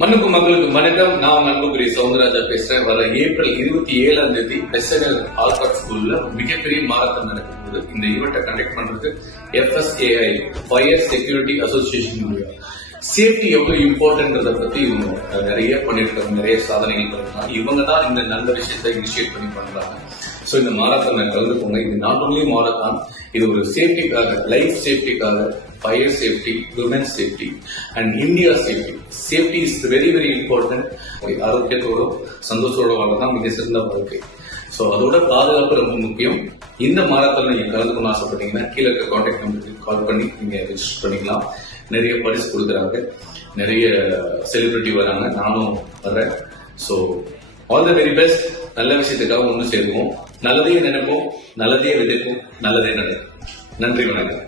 மண்ணுக்கும் மக்களுக்கும் வணக்கம். நான் அன்புக்குரிய சவுந்தரராஜா பேசுறேன். வர ஏப்ரல் 27ஆம் தேதி பெசடல் ஆல்காட் ஸ்கூல்ல மிகப்பெரிய மாரத்தான் நடக்குது. இந்த ஈவெண்ட்டை கண்டக்ட் பண்றது FSAI fire security association. Safety எவ்வளவு இம்பார்ட்டன்ட்றத பத்தி இவங்க நிறைய பண்ணிருக்காங்க, நிறைய சாதனைகள் பண்ணிருக்காங்க. இவங்க தான் இந்த நல்ல விஷயத்தை இனிஷியேட் பண்ணி பண்றாங்க. ஸோ இந்த மாரத்தானை கலந்துக்கோங்க. இது நாட் ஒன்லி மாரத்தான், இது ஒரு சேஃப்டிக்காக, லைஃப் சேஃப்டிக்காக, fire safety, women safety and India safety. Safety is very very important. ஆரோக்கியத்தோட சந்தோஷத்தோட வாழ்தான் மிக சிறந்த வாழ்க்கை. ஸோ அதோட பாதுகாப்பு ரொம்ப முக்கியம். இந்த மாரத்தான் நீங்க கலந்துக்கணும்னு ஆசைப்பட்டீங்கன்னா கீழே இருக்க கான்டாக்ட் நம்பருக்கு கால் பண்ணி நீங்க ரெஜிஸ்டர் பண்ணிக்கலாம். நிறைய பரிசு கொடுக்குறாங்க, நிறைய செலிபிரிட்டி வராங்க, நானும் வர்றேன். So all the very best. நல்ல விஷயத்துக்காக ஒன்று சேருவோம், நல்லதையே நினைப்போம், நல்லதையே விதைப்போம், நல்லதே நடக்கும். நன்றி, வணக்கம்.